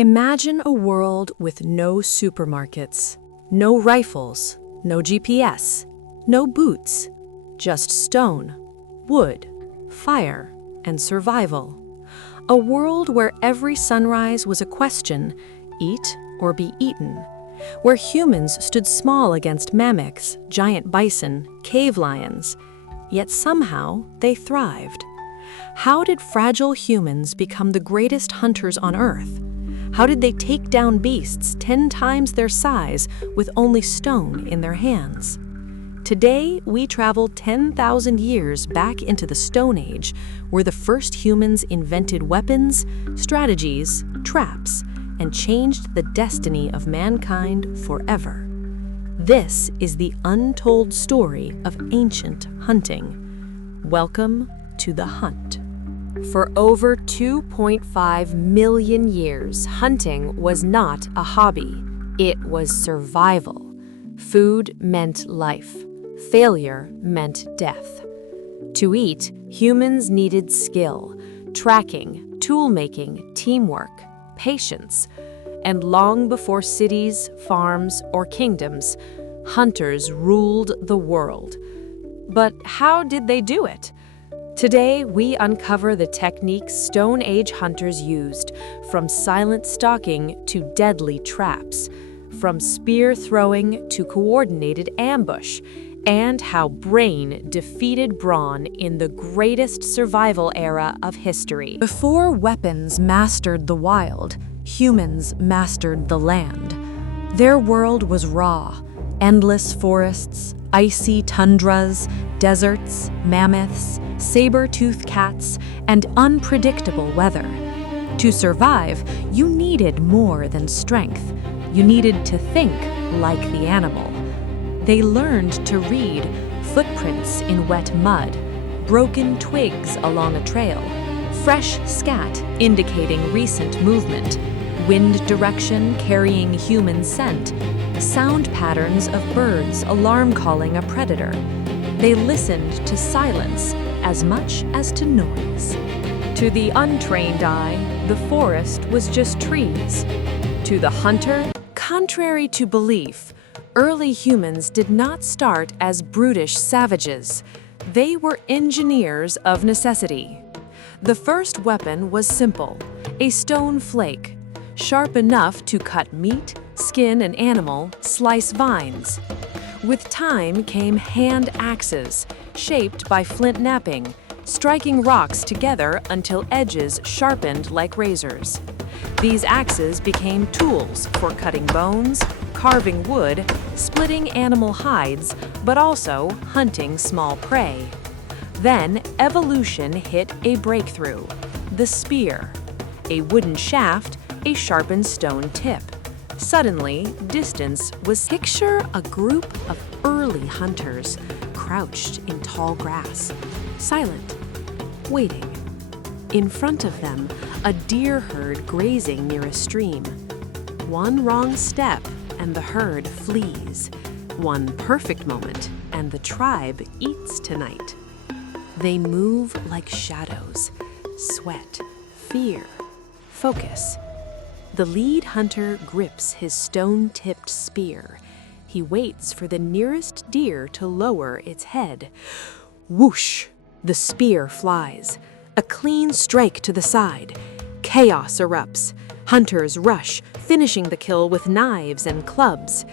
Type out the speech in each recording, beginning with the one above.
Imagine a world with no supermarkets, no rifles, no GPS, no boots, just stone, wood, fire, and survival. A world where every sunrise was a question, eat or be eaten, where humans stood small against mammoths, giant bison, cave lions, yet somehow they thrived. How did fragile humans become the greatest hunters on Earth? How did they take down beasts 10 times their size with only stone in their hands? Today, we travel 10,000 years back into the Stone Age, where the first humans invented weapons, strategies, traps, and changed the destiny of mankind forever. This is the untold story of ancient hunting. Welcome to the hunt. For over 2.5 million years, hunting was not a hobby. It was survival. Food meant life. Failure meant death. To eat, humans needed skill, tracking, tool-making, teamwork, patience. And long before cities, farms, or kingdoms, hunters ruled the world. But how did they do it? Today, we uncover the techniques Stone Age hunters used, from silent stalking to deadly traps, from spear throwing to coordinated ambush, and how brain defeated brawn in the greatest survival era of history. Before weapons mastered the wild, humans mastered the land. Their world was raw, endless forests, icy tundras, deserts, mammoths, saber-toothed cats, and unpredictable weather. To survive, you needed more than strength. You needed to think like the animal. They learned to read footprints in wet mud, broken twigs along a trail, fresh scat indicating recent movement, wind direction carrying human scent, sound patterns of birds alarm calling a predator. They listened to silence as much as to noise. To the untrained eye, the forest was just trees. To the hunter, contrary to belief, early humans did not start as brutish savages. They were engineers of necessity. The first weapon was simple, a stone flake, sharp enough to cut meat, skin an animal, slice vines. With time came hand axes, shaped by flint knapping, striking rocks together until edges sharpened like razors. These axes became tools for cutting bones, carving wood, splitting animal hides, but also hunting small prey. Then evolution hit a breakthrough, the spear, a wooden shaft, a sharpened stone tip. Suddenly, distance was. Picture a group of early hunters crouched in tall grass, silent, waiting. In front of them, a deer herd grazing near a stream. One wrong step and the herd flees. One perfect moment and the tribe eats tonight. They move like shadows, sweat, fear, focus. The lead hunter grips his stone-tipped spear. He waits for the nearest deer to lower its head. Whoosh! The spear flies. A clean strike to the side. Chaos erupts. Hunters rush, finishing the kill with knives and clubs.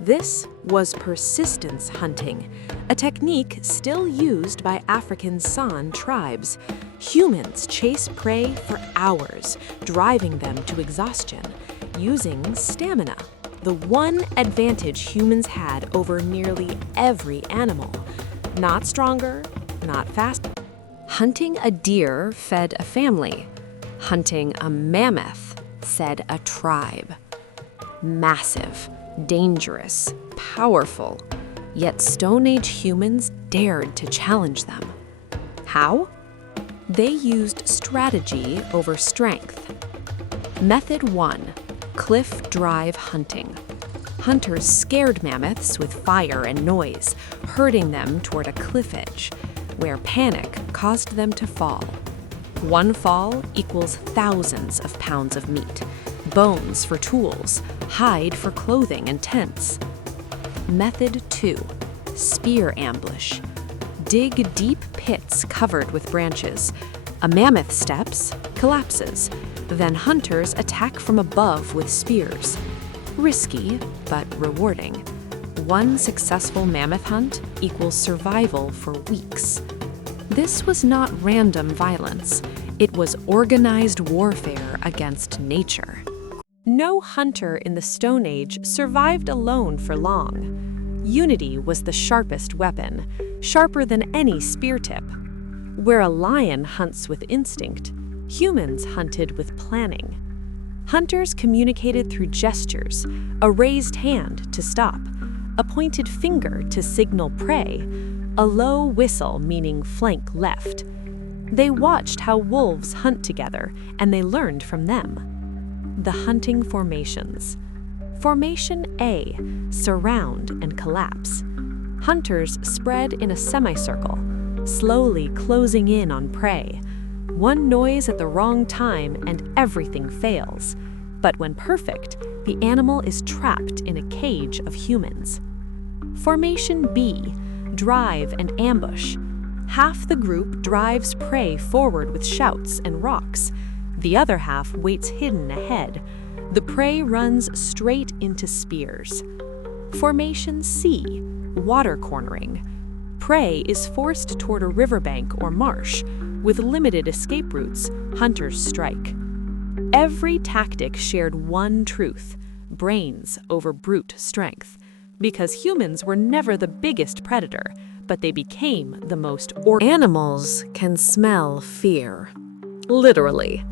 This was persistence hunting, a technique still used by African San tribes. Humans chase prey for hours, driving them to exhaustion, using stamina, the one advantage humans had over nearly every animal. Not stronger, not faster. Hunting a deer fed a family. Hunting a mammoth fed a tribe. Massive, dangerous, powerful, yet Stone Age humans dared to challenge them. How? They used strategy over strength. Method 1. Cliff drive hunting. Hunters scared mammoths with fire and noise, herding them toward a cliff edge, where panic caused them to fall. One fall equals thousands of pounds of meat. bones for tools, hide for clothing and tents. Method 2. Spear ambush. Dig deep pits covered with branches. A mammoth steps, collapses. Then hunters attack from above with spears. Risky, but rewarding. One successful mammoth hunt equals survival for weeks. This was not random violence. It was organized warfare against nature. No hunter in the Stone Age survived alone for long. Unity was the sharpest weapon, sharper than any spear tip. Where a lion hunts with instinct, humans hunted with planning. Hunters communicated through gestures, a raised hand to stop, a pointed finger to signal prey, a low whistle meaning flank left. They watched how wolves hunt together, and they learned from them. The hunting formations. Formation A, surround and collapse. Hunters spread in a semicircle, slowly closing in on prey. One noise at the wrong time and everything fails. But when perfect, the animal is trapped in a cage of humans. Formation B, drive and ambush. Half the group drives prey forward with shouts and rocks. The other half waits hidden ahead. The prey runs straight into spears. Formation C, water cornering. Prey is forced toward a riverbank or marsh. With limited escape routes, hunters strike. Every tactic shared one truth: brains over brute strength. Because humans were never the biggest predator, but they became the most Animals can smell fear. Literally.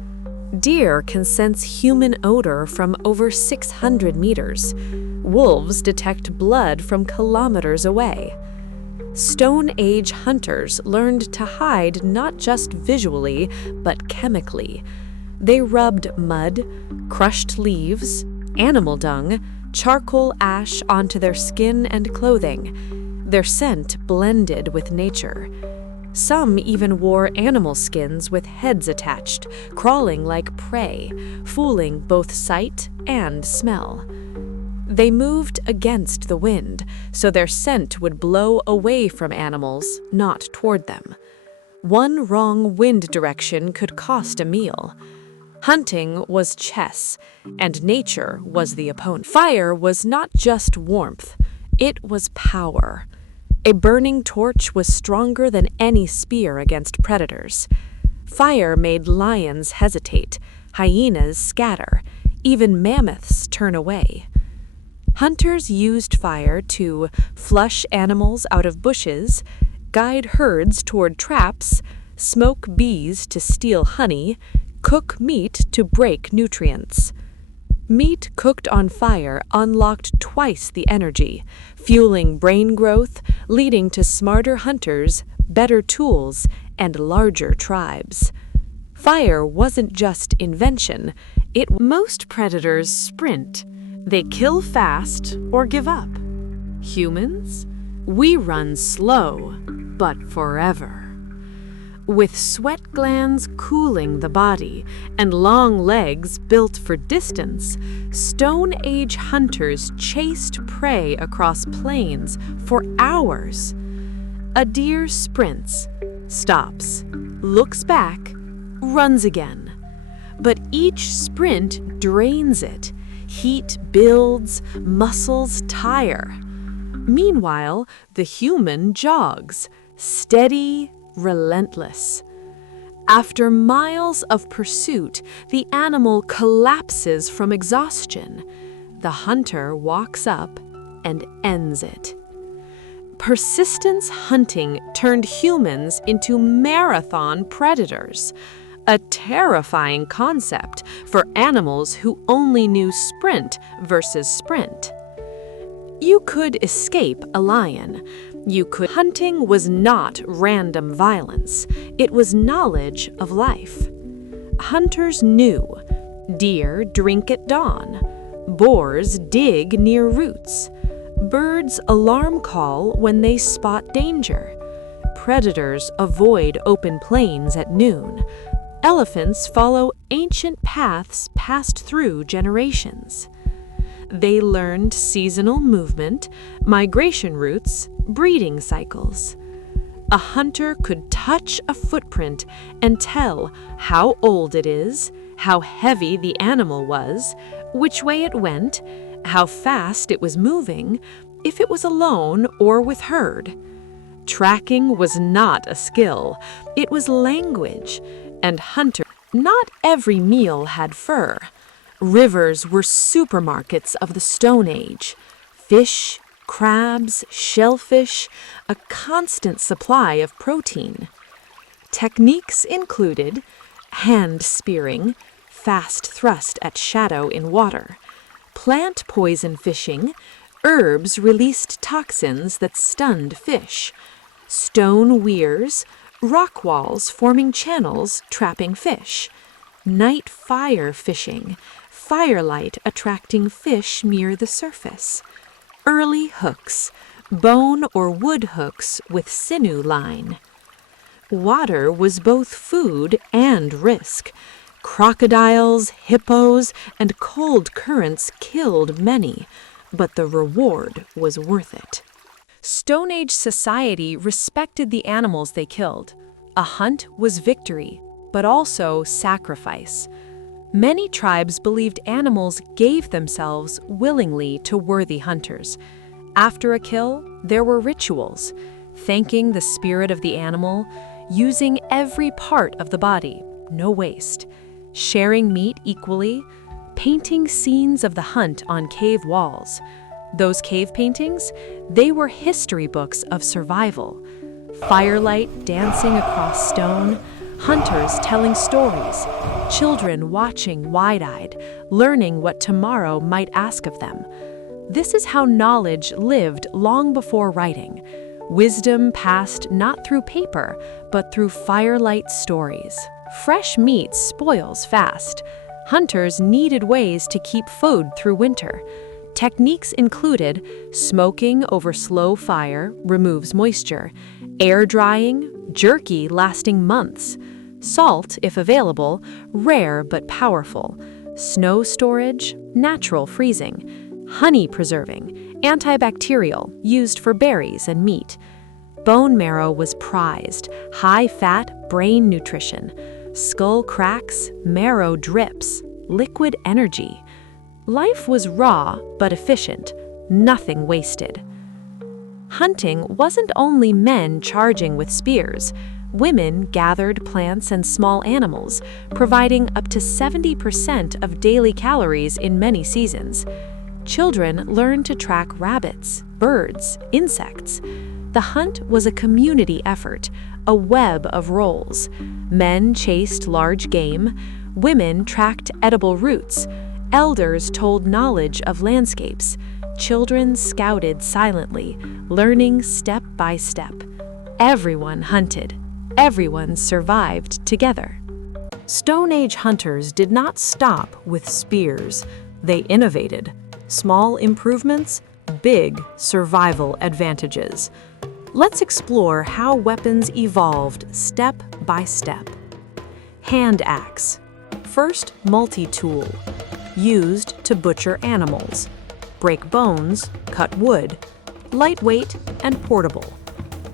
Deer can sense human odor from over 600 meters. Wolves detect blood from kilometers away. Stone Age hunters learned to hide not just visually, but chemically. They rubbed mud, crushed leaves, animal dung, charcoal ash onto their skin and clothing. Their scent blended with nature. Some even wore animal skins with heads attached, crawling like prey, fooling both sight and smell. They moved against the wind, so their scent would blow away from animals, not toward them. One wrong wind direction could cost a meal. Hunting was chess, and nature was the opponent. Fire was not just warmth, it was power. A burning torch was stronger than any spear against predators. Fire made lions hesitate, hyenas scatter, even mammoths turn away. Hunters used fire to flush animals out of bushes, guide herds toward traps, smoke bees to steal honey, cook meat to break nutrients. Meat cooked on fire unlocked twice the energy, fueling brain growth, leading to smarter hunters, better tools, and larger tribes. Fire wasn't just invention, most predators sprint. They kill fast or give up. Humans? We run slow, but forever. With sweat glands cooling the body and long legs built for distance, Stone Age hunters chased prey across plains for hours. A deer sprints, stops, looks back, runs again. But each sprint drains it. Heat builds, muscles tire. Meanwhile, the human jogs, steady, relentless. After miles of pursuit, the animal collapses from exhaustion. The hunter walks up and ends it. Persistence hunting turned humans into marathon predators, a terrifying concept for animals who only knew sprint versus sprint. You could escape a lion. Hunting was not random violence. It was knowledge of life. Hunters knew. Deer drink at dawn. Boars dig near roots. Birds alarm call when they spot danger. Predators avoid open plains at noon. Elephants follow ancient paths passed through generations. They learned seasonal movement, migration routes, breeding cycles. A hunter could touch a footprint and tell how old it is, how heavy the animal was, which way it went, how fast it was moving, if it was alone or with herd. Tracking was not a skill, it was language, and hunters. Not every meal had fur. Rivers were supermarkets of the Stone Age. Fish, crabs, shellfish, a constant supply of protein. Techniques included hand spearing, fast thrust at shadow in water, plant poison fishing, herbs released toxins that stunned fish, stone weirs, rock walls forming channels trapping fish, night fire fishing, firelight attracting fish near the surface, early hooks, bone or wood hooks with sinew line. Water was both food and risk. Crocodiles, hippos, and cold currents killed many, but the reward was worth it. Stone Age society respected the animals they killed. A hunt was victory, but also sacrifice. Many tribes believed animals gave themselves willingly to worthy hunters. After a kill, there were rituals, thanking the spirit of the animal, using every part of the body, no waste, sharing meat equally, painting scenes of the hunt on cave walls. Those cave paintings, they were history books of survival. Firelight dancing across stone, hunters telling stories, children watching wide-eyed, learning what tomorrow might ask of them. This is how knowledge lived long before writing. Wisdom passed not through paper, but through firelight stories. Fresh meat spoils fast. Hunters needed ways to keep food through winter. Techniques included smoking over slow fire removes moisture, air drying, jerky lasting months, salt, if available, rare but powerful, snow storage, natural freezing, honey preserving, antibacterial, used for berries and meat. Bone marrow was prized, high-fat brain nutrition, skull cracks, marrow drips, liquid energy. Life was raw but efficient, nothing wasted. Hunting wasn't only men charging with spears. Women gathered plants and small animals, providing up to 70% of daily calories in many seasons. Children learned to track rabbits, birds, insects. The hunt was a community effort, a web of roles. Men chased large game, women tracked edible roots, elders told knowledge of landscapes, children scouted silently, learning step by step. Everyone hunted, everyone survived together. Stone Age hunters did not stop with spears. They innovated. Small improvements, big survival advantages. Let's explore how weapons evolved step by step. Hand axe. First multi-tool. Used to butcher animals, break bones, cut wood, lightweight and portable.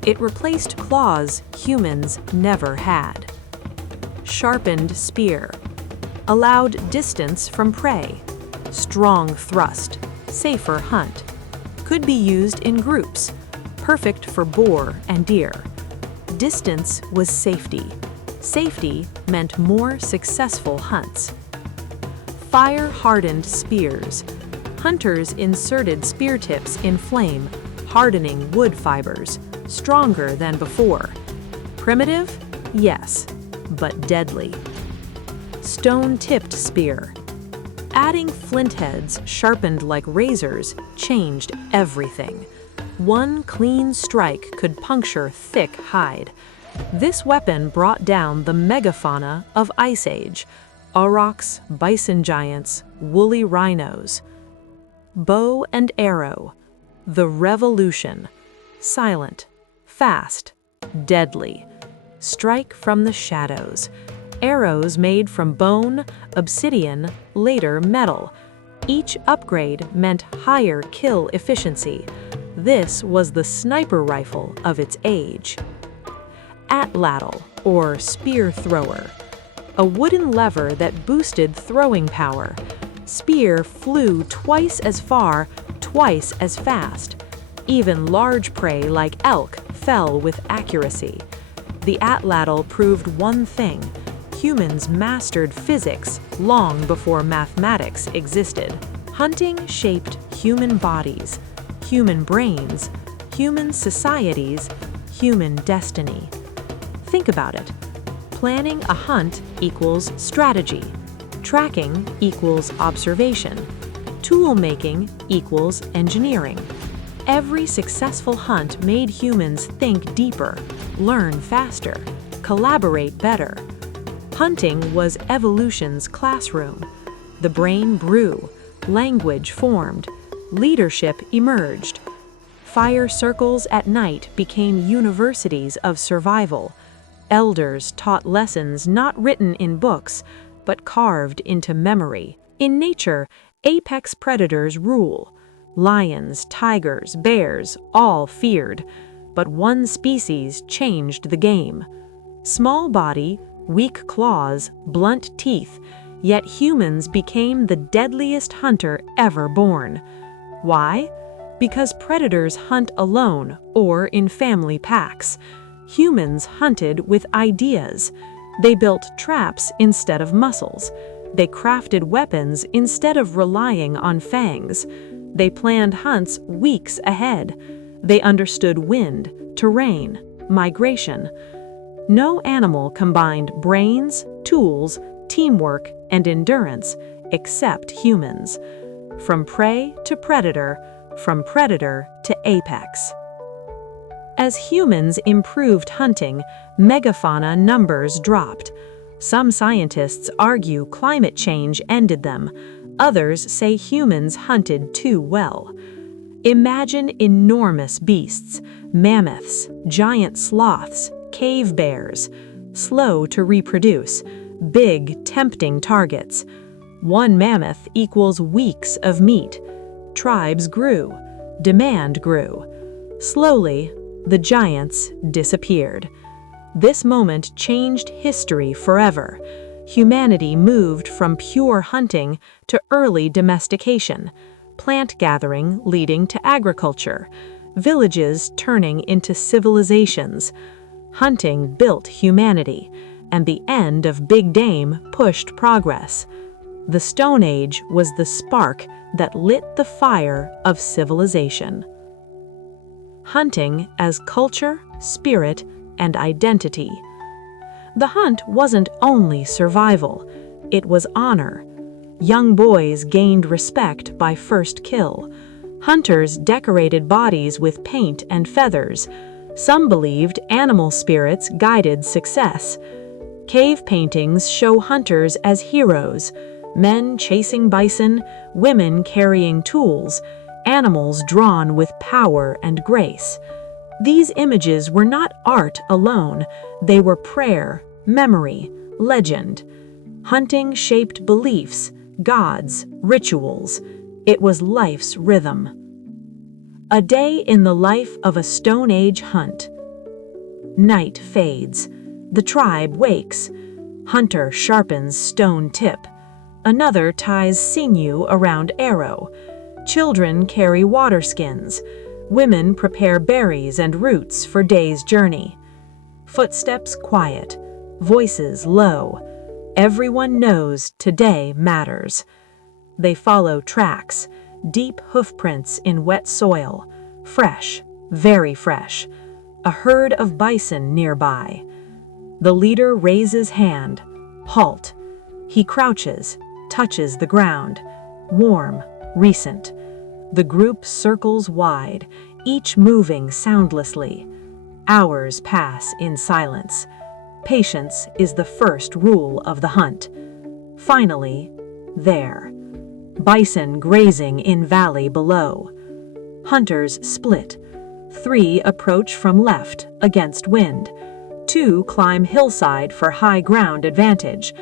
It replaced claws humans never had. Sharpened spear. Allowed distance from prey. Strong thrust, safer hunt. Could be used in groups, perfect for boar and deer. Distance was safety. Safety meant more successful hunts. Fire-hardened spears. Hunters inserted spear tips in flame, hardening wood fibers, stronger than before. Primitive? Yes, but deadly. Stone-tipped spear. Adding flint heads sharpened like razors changed everything. One clean strike could puncture thick hide. This weapon brought down the megafauna of Ice Age, aurochs, bison giants, woolly rhinos. Bow and arrow. The revolution. Silent, fast, deadly. Strike from the shadows. Arrows made from bone, obsidian, later metal. Each upgrade meant higher kill efficiency. This was the sniper rifle of its age. Atlatl, or spear thrower. A wooden lever that boosted throwing power. Spear flew twice as far, twice as fast. Even large prey like elk fell with accuracy. The atlatl proved one thing: humans mastered physics long before mathematics existed. Hunting shaped human bodies, human brains, human societies, human destiny. Think about it. Planning a hunt equals strategy. Tracking equals observation. Tool making equals engineering. Every successful hunt made humans think deeper, learn faster, collaborate better. Hunting was evolution's classroom. The brain grew, language formed, leadership emerged. Fire circles at night became universities of survival. Elders taught lessons not written in books, but carved into memory. In nature, apex predators rule. Lions, tigers, bears, all feared. But one species changed the game. Small body, weak claws, blunt teeth, yet humans became the deadliest hunter ever born. Why? Because predators hunt alone or in family packs. Humans hunted with ideas. They built traps instead of muscles. They crafted weapons instead of relying on fangs. They planned hunts weeks ahead. They understood wind, terrain, migration. No animal combined brains, tools, teamwork, and endurance except humans. From prey to predator, from predator to apex. As humans improved hunting, megafauna numbers dropped. Some scientists argue climate change ended them. Others say humans hunted too well. Imagine enormous beasts, mammoths, giant sloths, cave bears, slow to reproduce, big, tempting targets. One mammoth equals weeks of meat. Tribes grew. Demand grew. Slowly, the giants disappeared. This moment changed history forever. Humanity moved from pure hunting to early domestication, plant gathering leading to agriculture, villages turning into civilizations. Hunting built humanity, and the end of big game pushed progress. The Stone Age was the spark that lit the fire of civilization. Hunting as culture, spirit, and identity. The hunt wasn't only survival, it was honor. Young boys gained respect by first kill. Hunters decorated bodies with paint and feathers. Some believed animal spirits guided success. Cave paintings show hunters as heroes, men chasing bison, women carrying tools, animals drawn with power and grace. These images were not art alone, they were prayer, memory, legend. Hunting shaped beliefs, gods, rituals. It was life's rhythm. A day in the life of a Stone Age hunt. Night fades. The tribe wakes. Hunter sharpens stone tip. Another ties sinew around arrow. Children carry water skins. Women prepare berries and roots for day's journey. Footsteps quiet. Voices low. Everyone knows today matters. They follow tracks, deep hoofprints in wet soil. Fresh, very fresh. A herd of bison nearby. The leader raises hand. Halt. He crouches, touches the ground. Warm, recent. The group circles wide, each moving soundlessly. Hours pass in silence. Patience is the first rule of the hunt. Finally, there. Bison grazing in valley below. Hunters split. 3 approach from left against wind. Two climb hillside for high ground advantage.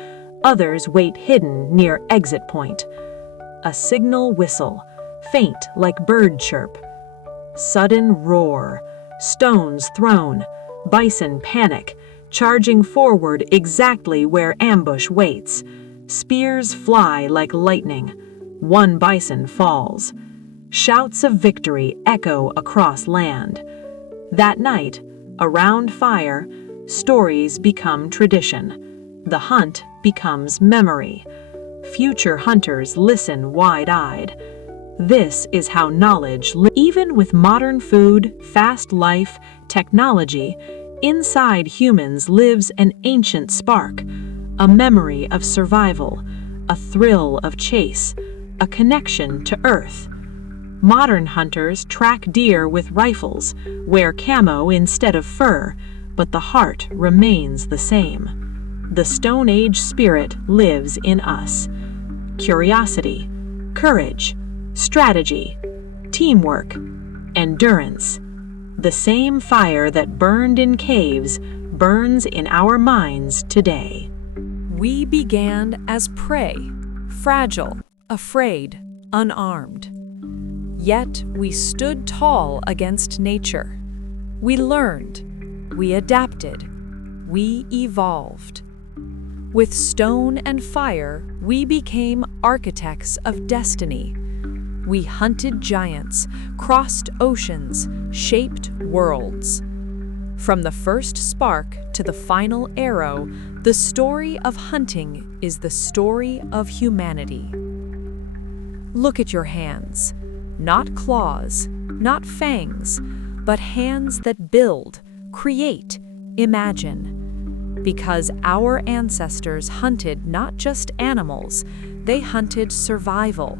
Others wait hidden near exit point. A signal whistle, faint like bird chirp. Sudden roar, stones thrown, bison panic, charging forward exactly where ambush waits. Spears fly like lightning. One bison falls. Shouts of victory echo across land. That night, around fire, stories become tradition. The hunt becomes memory. Future hunters listen wide-eyed. This is how knowledge lives. Even with modern food, fast life, technology, inside humans lives an ancient spark, a memory of survival, a thrill of chase, a connection to earth. Modern hunters track deer with rifles, wear camo instead of fur, but the heart remains the same. The Stone Age spirit lives in us. Curiosity, courage, strategy, teamwork, endurance. The same fire that burned in caves burns in our minds today. We began as prey, fragile, afraid, unarmed. Yet we stood tall against nature. We learned, we adapted, we evolved. With stone and fire, we became architects of destiny. We hunted giants, crossed oceans, shaped worlds. From the first spark to the final arrow, the story of hunting is the story of humanity. Look at your hands. Not claws, not fangs, but hands that build, create, imagine. Because our ancestors hunted not just animals, they hunted survival,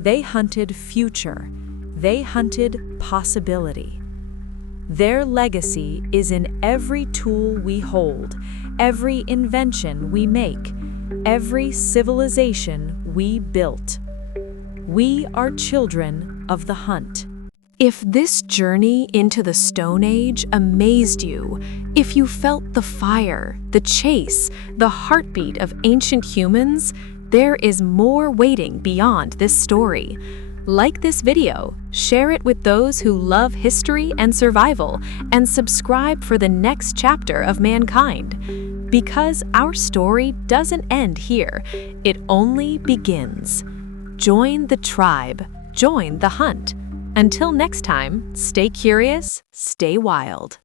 they hunted future, they hunted possibility. Their legacy is in every tool we hold, every invention we make, every civilization we built. We are children of the hunt. If this journey into the Stone Age amazed you, if you felt the fire, the chase, the heartbeat of ancient humans, there is more waiting beyond this story. Like this video, share it with those who love history and survival, and subscribe for the next chapter of mankind. Because our story doesn't end here, it only begins. Join the tribe, join the hunt. Until next time, stay curious, stay wild.